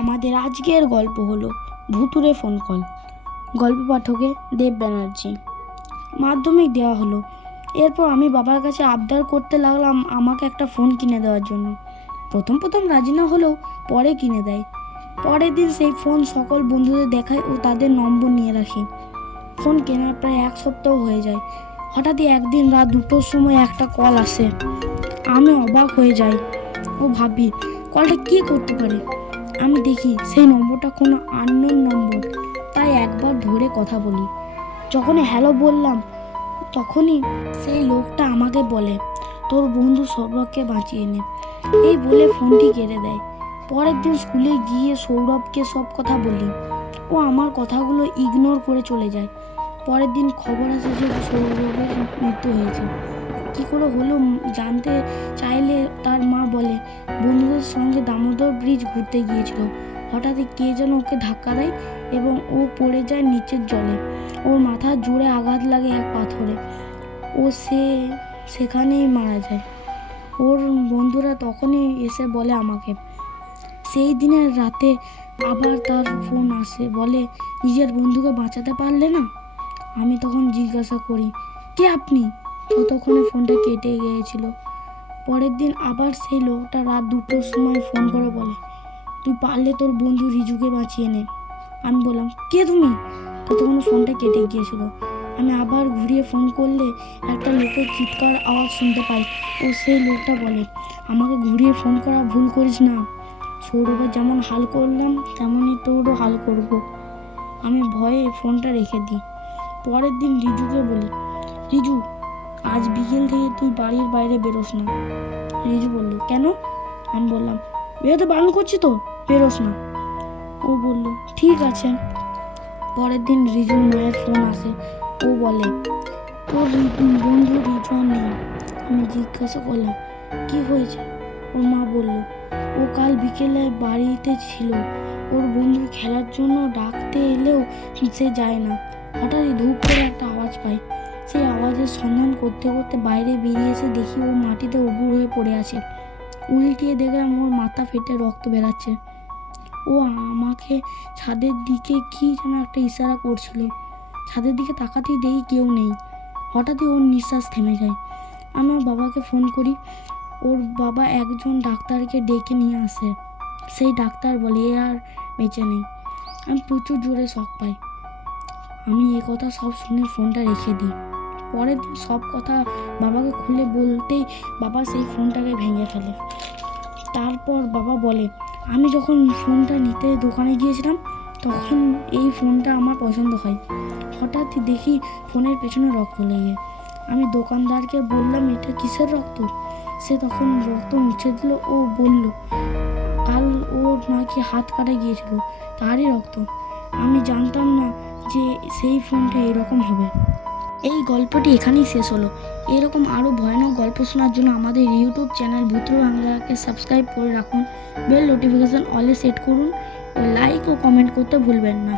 আমাদের আজকের গল্প হলো ভুতুড়ে ফোন কল। গল্প পাঠকে দেব ব্যানার্জি। মাধ্যমিক দেওয়া হলো। এরপর আমি বাবার কাছে আবদার করতে লাগলাম আমাকে একটা ফোন কিনে দেওয়ার জন্য। প্রথম রাজি না হলেও পরে কিনে দেয়। পরের দিন সেই ফোন সকল বন্ধুদের দেখায় ও তাদের নম্বর নিয়ে রাখি। ফোন কেনার প্রায় 1 সপ্তাহ হয়ে যায়। হঠাৎই একদিন রাত 2টোর সময় একটা কল আসে। আমি অবাক হয়ে যাই ও ভাবি কলটা কে করতে পারে। আমি দেখি সেই নম্বরটা কোনো আননোন নম্বর, তাই একবার ধরে কথা বলি। যখনই হ্যালো বললাম তখনই সেই লোকটা আমাকে বলে, তোর বন্ধু সৌরভকে বাঁচিয়ে নে। এই বলে ফোনটি কেড়ে দেয়। পরের দিন স্কুলে গিয়ে সৌরভকে সব কথা বলি। ও আমার কথাগুলো ইগনোর করে চলে যায়। পরের দিন খবর আসে যে সৌরভের মৃত্যু হয়েছে। কি করে হলো জানতে চাইলে তার মা বলে, বন্ধুদের সঙ্গে দামোদর ব্রিজ ঘুরতে গিয়েছিল। হঠাৎই কে যেন ওকে ধাক্কা দেয় এবং ও পড়ে যায় নিচের জলে। ওর মাথা জোরে আঘাত লাগে এক পাথরে। ও সেখানেই মারা যায়। ওর বন্ধুরা তখনই এসে বলে আমাকে। সেই দিনের রাতে আবার তার ফোন আসে, বলে নিজের বন্ধুকে বাঁচাতে পারলে না। আমি তখন জিজ্ঞাসা করি, কে আপনি? ততক্ষণে ফোনটা কেটে গিয়েছিল। পরের দিন আবার সেই লোকটা রাত 2টোর সময় ফোন করে বলে, তুই পারলে তোর বন্ধু রিজুকে বাঁচিয়ে নে। আমি বললাম, কে তুমি? ততক্ষণে ফোনটা কেটে গিয়েছিল। আমি আবার ঘুরিয়ে ফোন করলে একটা লোকের চিৎকার আওয়াজ শুনতে পাই ও সেই লোকটা বলে, আমাকে ঘুরিয়ে ফোন করা ভুল করিস না। সৌরভের যেমন হাল করলাম তেমনই তোরও হাল করব। আমি ভয়ে ফোনটা রেখে দিই। পরের দিন রিজুকে বলি, রিজু আজ বিকেল থেকে তুই বাড়ির বাইরে বেরোস না। রিজু বলল, কেন? আমি বললাম, বেরোতে বারণ করছি তো, বেরোস না। ও বলল, ঠিক আছে। পরের দিন রিজুর মায়ের ফোন আসে। ও বলে, তোর বন্ধু রিজু আর নেই। আমি জিজ্ঞাসা করলাম, কি হয়েছে? ওর মা বলল, ও কাল বিকেলে বাড়িতে ছিল। ওর বন্ধু খেলার জন্য ডাকতে এলেও সে যায় না। হঠাৎই ধূপ করে একটা আওয়াজ পাই। সেই আওয়াজের সন্ধান করতে করতে বাইরে বেরিয়ে এসে দেখি ও মাটিতে উবুড় হয়ে পড়ে আছে। উল্টিয়ে দেখলাম ওর মাথা ফেটে রক্ত বেরাচ্ছে। ও আমাকে ছাদের দিকে কি যেন একটা ইশারা করছিল। ছাদের দিকে তাকাতেই দেখি কেউ নেই। হঠাৎই ওর নিঃশ্বাস থেমে যায়। আমি ওর বাবাকে ফোন করি। ওর বাবা একজন ডাক্তারকে ডেকে নিয়ে আসে। সেই ডাক্তার বলে, এ আর বেঁচে নেই। আমি প্রচুর জোরে শক পাই। আমি এ কথা সব শুনে ফোনটা রেখে দিই। পরের দিন সব কথা বাবাকে খুলে বলতেই বাবা সেই ফোনটাকে ভেঙে ফেলে। তারপর বাবা বলে, আমি যখন ফোনটা নিতে দোকানে গিয়েছিলাম তখন এই ফোনটা আমার পছন্দ হয়। হঠাৎই দেখি ফোনের পেছনে রক্ত লেগে। আমি দোকানদারকে বললাম, এটা কিসের রক্ত? সে তখন রক্ত মুছে দিল ও বলল, কাল ওর নাকি হাত কাটা গিয়েছিল, তারই রক্ত। আমি জানতাম না যে সেই ফোনটা এরকম হবে। এই গল্পটি এখানেই শেষ হলো। এরকম আরও ভয়ানক গল্প শোনার জন্য আমাদের ইউটিউব চ্যানেল ভুতুড়ে বাংলাকে সাবস্ক্রাইব করে রাখুন। বেল নোটিফিকেশন অলে সেট করুন ও লাইক ও কমেন্ট করতে ভুলবেন না।